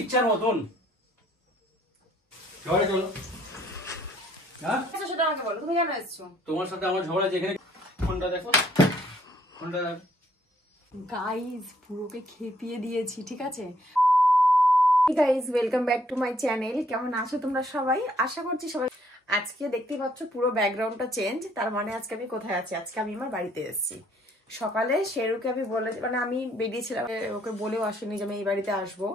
ইচ্ছার মতন ঝগড়া চলো। হ্যাঁ সেটা আমাকে বলো, তুমি কেন এসছো? তোমার সাথে আমার ঝগড়া যেখানে। ফোনটা দেখো, ফোনটা গাইস পুরোকে খেপিয়ে দিয়েছি, ঠিক আছে? Guys welcome back to my channel. কেমন আছো তোমরা সবাই? আশা করছি সবাই। আজকে দেখতেই পাচ্ছ পুরো ব্যাকগ্রাউন্ডটা চেঞ্জ, তার মানে আজকে আমি কোথায় আছি? আজকে আমি আমার বাড়িতে এসেছি। সকালে শেরুকে আমি বলে, মানে আমি বেরিয়েছিলাম, ওকে বলেও আসিনি যে আমি এই বাড়িতে আসবো।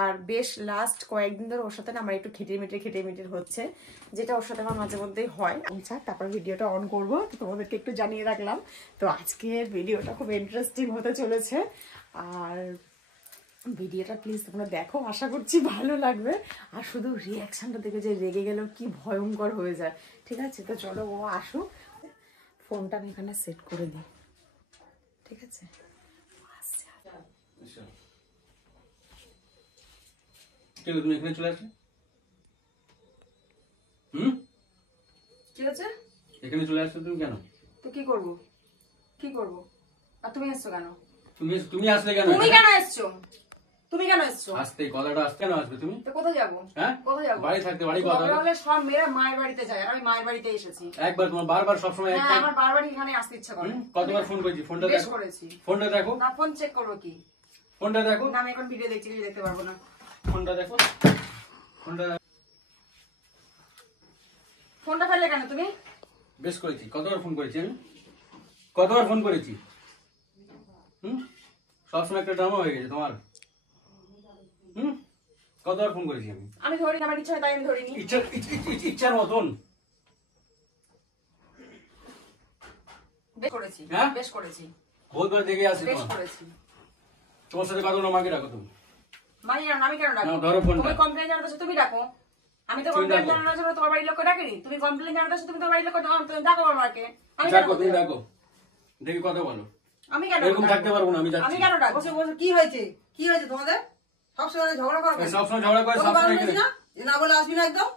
আর বেশ লাস্ট কয়েকদিন ধরে ওর সাথে না আমার একটু খেটিমিটির হচ্ছে, যেটা ওর সাথে আমার মাঝে মধ্যেই হয়। আচ্ছা, তারপর ভিডিওটা অন করবো, তো তোমাদেরকে একটু জানিয়ে রাখলাম। তো আজকের ভিডিওটা খুব ইন্টারেস্টিং হতে চলেছে, আর ভিডিওটা প্লিজ তোমরা দেখো, আশা করছি ভালো লাগবে। আর শুধু রিয়াকশনটা দেখে যে রেগে গেলেও কি ভয়ঙ্কর হয়ে যায়, ঠিক আছে? তো চলো ও আসুক, ফোনটা আমি এখানে সেট করে দিই, ঠিক আছে? তুমি এখানে চলে আসো। কি হচ্ছে? এখানে চলে আসছো তুমি কেন? তো কি করবো, কি করবো? আর তুমি এসছো কেন? তুমি আসলে কেন? তুমি কেন এসছো? তুমি কেন এসছো? আসতে কথাটা আসতে কেন আসবে তুমি? তো কোথায় যাবো? হ্যাঁ কোথায় যাবো? বাড়ি থাকতে বাড়ি কথা বলে সব মেয়েরা মায়ের বাড়িতে যায়, আর আমি মায়ের বাড়িতে এসেছি। একবার তোমার বারবার সবসময় হ্যাঁ, একটাই। আমার বারবার এখানে আসতে ইচ্ছা করে। কতবার ফোন করেছি, ফোনটা বেশ দেখো, করেছি। ফোনটা দেখো, না ফোন চেক করবো কি? ফোনটা দেখো, না আমি এখন ভিডিও দেখছি, দেখতে পারবো না। ফোনটা দেখো, ফোনটা ফোনটা ফেললে কেন তুমি? বেশ করেছি। কতবার ফোন করেছি আমি? কতবার ফোন করেছি? সবসময় একটা ড্রামা হয়ে গেছে তোমার। কতবার ফোন করেছি আমি? আমি ধরি না, আমার ইচ্ছা হয় তাই আমি ধরিনি। ইচ্ছার মতন। বেশ করেছি, হ্যাঁ? বেশ করেছি, বহুত বার দেখে আসি বেশ করেছি। তোমার সাথে কথা বলো, মাকে ডাকো তুমি। মানি না, আমি কেন ডাকবো? না, ধরো ফোনটা। তুমি কমপ্লেইন জানাতে তুমি ডাকো। আমি তো কমপ্লেইন জানানোর জন্য তোমার বাড়ির লোককে ডাকিনি। তুমি কমপ্লেইন জানাতে তুমি তোমার বাড়ির লোককে ডাকো আমাকে। আমি ডাকো, তুমি ডাকো, দেখি কথা বলো। আমি কেন এরকম থাকতে পারবো না, আমি যাচ্ছি। আমি কেন ডাকবো? কি হয়েছে? কি হয়েছে তোমাদের? সবসময় ঝগড়া করো কেন? সবসময় ঝগড়া করে, কোনো সবসময় কারণ এখানে। হয়েছে না? যে না বলে আসবি না একদম?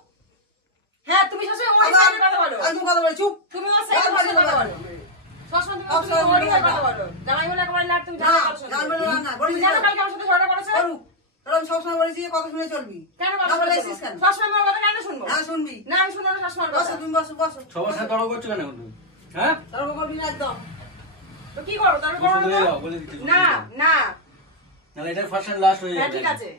হ্যাঁ, তুমি সবসময় ওই সাইডে কথা বলো। একদম কথা বলে চুপ। তুমি ওই সাইডে কথা বলো। সবসময় তুমি ওই সাইডে কথা বলো। জামাই বলে একবার লাট তুমি ঝগড়া করছো। না, জামাই বলে না, বলিস তুমি না। জানো কালকে আমার সাথে ঝগড়া করেছো? করুক। তাহলে আমি সবসময় বলেছি যে কথা শুনে চলবি। কেন না কথা বলে বলেছিস এসেছিস কেন? সবসময় আমার কথা কেন শুনবো? হ্যাঁ শুনবি। না আমি শুনবো না সবসময় বসো, কথা। তুমি বসো, বসো। সবার সাথে তর্ক করছো কেন তুমি? হ্যাঁ, তর্ক করবি না একদম। তো কি করো? তাহলে করো বলে না। দাও, বলে দিচ্ছি। না না, নাহলে এটা ফার্স্ট এন্ড লাস্ট হয়ে হ্যাঁ যাবে। ঠিক আছে।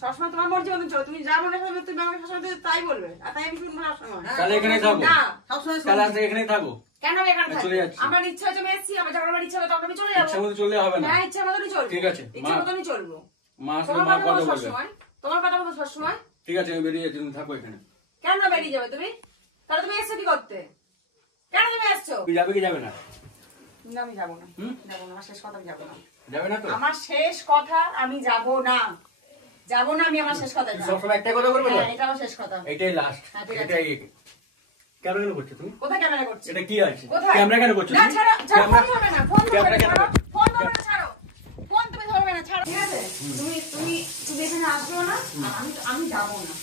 সবসময় তোমার মর্জি মতন চলো, তুমি যা মনে করবে তুমি আমাকে সবসময় তাই বলবে, আর তাই আমি শুনবো না সবসময়। তাহলে এখানেই থাকো। না, সবসময় তাহলে শুনবি। আজকে এখানেই থাকো। কেন আমি এখানে চলে থাকি? যাচ্ছি। আমার ইচ্ছা হচ্ছে আমি এসেছি, আমার যখন আমার ইচ্ছা হবে তখন আমি চলে যাবো। ইচ্ছা মতো চললে হবে না। হ্যাঁ ইচ্ছা মতনই চলবো। ঠিক আছে, ইচ্ছা মা- মতনই চলবো। মা আসলে তোমার মা কথা কথা বলো বলবে। সবসময়, তোমার কথা বলো সবসময়। ঠিক আছে, আমি বেরিয়ে যাচ্ছি, তুমি থাকো এখানে। কেন বেরিয়ে যাবে তুমি? তাহলে তুমি এসছো কি করতে? কেন তুমি এসছো? তুমি যাবে কি যাবে না? না আমি যাবো না, যাবো না, আমার শেষ কথা, আমি যাবো না। যাবে না তো? আমার শেষ কথা, আমি যাবো না, যাবো না আমি, আমার শেষ কথা এটা। সবসময় একটাই কথা বলবে তো? হ্যাঁ, এটা আমার শেষ কথা। এটাই লাস্ট। হ্যাঁ, ঠিক আছে। এটাই। ক্যামেরা কেন করছো তুমি? কোথায় ক্যামেরা করছি? এটা কি আছে? কোথায়? ক্যামেরা কেন করছো না তুমি? ছাড়ো, ছাড়ো, ক্যামেরা- ফোন ধরবে না, ফোন ধরবে ক্যামেরা না, কেন ছাড়ো, করছো? ফোন ধরবে না, ছাড়ো, ফোন তুমি ধরবে না, ছাড়ো, ঠিক আছে? তুমি এখানে আসবেও না, আর আমি যাবো না।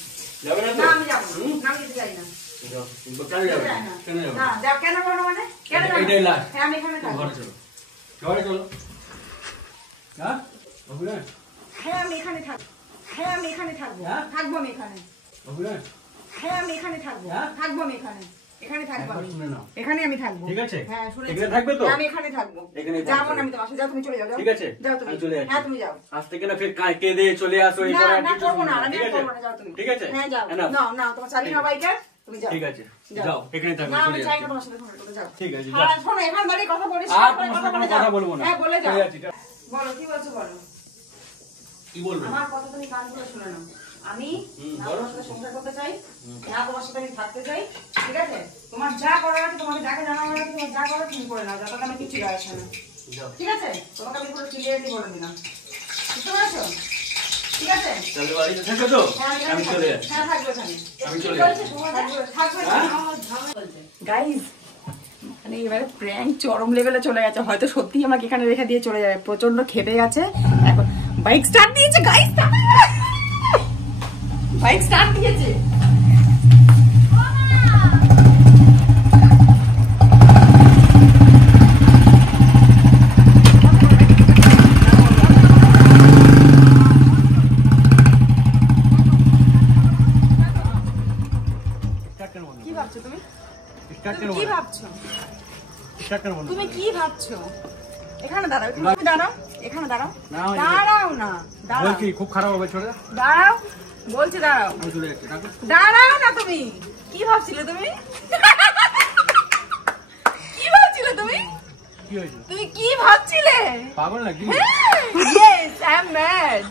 যাবে না তো? না আমি যাবো না, না, আমি যেতে চাই না। যাও, কেন যাবে না? কেন যাবে না, না? যাও, কেন করো না মানে? কেন যাবো না? এটাই last। হ্যাঁ, আমি এখানে থাকবো। ঘরে চলো, ঘরে চলো। হ্যাঁ, অভিনয়, হ্যাঁ, আমি এখানে থাকবো। হ্যাঁ, আমি এখানে থাকবো। হ্যাঁ? থাকবো আমি এখানে। অভিনয়। হ্যাঁ, আমি এখানে থাকবো। হ্যাঁ? থাকবো আমি এখানে। এখানে থাকবো একবার আমি। শুনে নাও। এখানে আমি থাকবো। ঠিক আছে? হ্যাঁ, শুনেছি। এখানে থাকবে তো? হ্যাঁ, আমি এখানে থাকবো। এখানেই থাকবে। যাবো না আমি তোমার সাথে, যাও তুমি চলে যাও, যাও। ঠিক আছে? যাও তুমি। আমি চলে যাচ্ছি। হ্যাঁ, তুমি যাও। আজ থেকে না ফের কেঁদে চলে আসো, এই না, করে আর না, কিছু করবো না, শুনবো না, আমি ঠিক আর আছে? করবো না, যাও তুমি। ঠিক আছে? হ্যাঁ, যাও। Enough? নাও, নাও, তোমার চাবি নাও বাইকের, তুমি যাও। ঠিক আছে, যাও। যাও, এখানে থাকো, না, আমি চলে চাই না যাচ্ছি। তোমার সাথে কথা বলতে, যাও। ঠিক আছে, হ্যাঁ, যাও। শোনো, এখানে দাঁড়িয়ে কথা বলিস না, আর পরে তোমার কথা সাথে বলে কোনো যাও। কথা বলবো না। হ্যাঁ, বলে যাও। চলে যাচ্ছি, যাও। বলো, কি বলছো বলো। কি বলবো? আমার কথা তুমি কান খুলে শুনে নাও। আমি না তোমার সাথে সংসার করতে চাই, না তোমার সাথে আমি থাকতে চাই, ঠিক আছে? তোমার যা করার আছে, তোমাকে যাকে জানানো আছে, তোমার যা করার তুমি করে নাও, যাতে আমি কিছু যায় আসে না, যাও। ঠিক আছে? তোমাকে আমি পুরো ক্লিয়ারলি বলে দিলাম, বুঝতে পারছো? ঠিক আছে? তাহলে বাড়িতে থাকো তো? হ্যাঁ, আমি চলে যাচ্ছি। হ্যাঁ, থাকবে ওখানে। আমি চলে যাচ্ছি। গাইস, মানে এবারে প্র্যাঙ্ক চরম লেভেলে চলে গেছে, হয়তো সত্যি আমাকে এখানে রেখে দিয়ে চলে যাবে, প্রচন্ড খেপে গেছে এখন। বাইক স্টার্ট দিয়েছে গাইস, বাইক স্টার্ট দিয়েছে। স্টার্ট করব না তুমি কি ভাবছো? এখানে দাঁড়াও, তুমি দাঁড়াও, এখানে দাঁড়াও। না, দাঁড়াও না, দাঁড়াও, বলছি খুব খারাপ হবে ছোড়া দাঁড়াও, বলছি দাঁড়াও, আমি চলে যাচ্ছি ডাকো দাঁড়াও না। তুমি কি ভাবছিলে? তুমি কি ভাবছিলে? তুমি কি হয়েছে তুমি কি ভাবছিলে? পাগল নাকি Yes, I'm mad.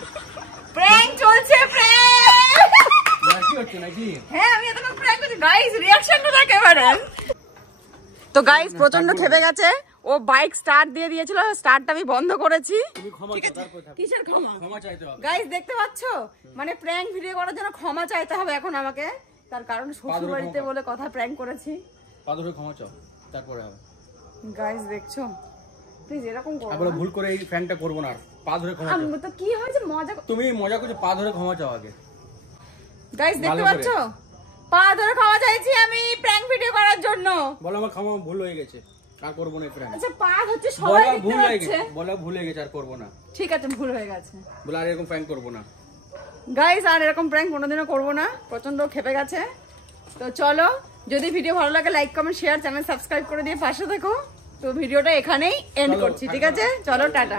Prank চলছে, prank. কি হচ্ছে নাকি হ্যাঁ, আমি এতক্ষণ prank করছি। Guys, reactionটা দেখে এবারে। তো গাইস প্রচন্ড খেপে গেছে। ও বাইক স্টার্ট দিয়ে দিয়েছিল, স্টার্টটা আমি বন্ধ করেছি। তুমি ক্ষমা চাও তারপর থাকো কিসের ক্ষমা? ক্ষমা চাইতে হবে গাইস দেখতে পাচ্ছো, মানে প্র্যাঙ্ক ভিডিও করার জন্য ক্ষমা চাইতে হবে এখন আমাকে। তার কারণ শ্বশুর বাড়িতে বলে কথা প্র্যাঙ্ক করেছি। পা ধরে ক্ষমা চাও তারপরে হবে গাইস দেখছো, প্লিজ এরকম করো তারপরে না। ভুল করে এই ফ্যানটা করব না আর পা ধরে ক্ষমা চাও আমি তো কি হয়েছে মজা। তুমি মজা করছো পা ধরে ক্ষমা চাও আগে গাইস দেখতে ভালো করে। পাচ্ছো, পা ধরে ক্ষমা চাইছি আমি প্র্যাঙ্ক ভিডিও করার জন্য। বলো আমার ক্ষমা ভুল হয়ে গেছে আর করবো না ফ্রেন্ড আচ্ছা পা হচ্ছে সবাই দেখতে ভুল হয়ে পাচ্ছে। গেছে বলো ভুল হয়ে গেছে আর করবো না ঠিক আছে, ভুল হয়ে গেছে। বলে আর এরকম প্র্যাঙ্ক করবো না গাইস আর এরকম প্র্যাঙ্ক কোনোদিনও করবো না, প্রচন্ড খেপে গেছে। তো চলো, যদি ভিডিও ভালো লাগে like comment share, channel subscribe করে দিয়ে পাশে থেকো। তো ভিডিওটা এখানেই এন্ড চলো, করছি, ঠিক আছে? চলো টাটা।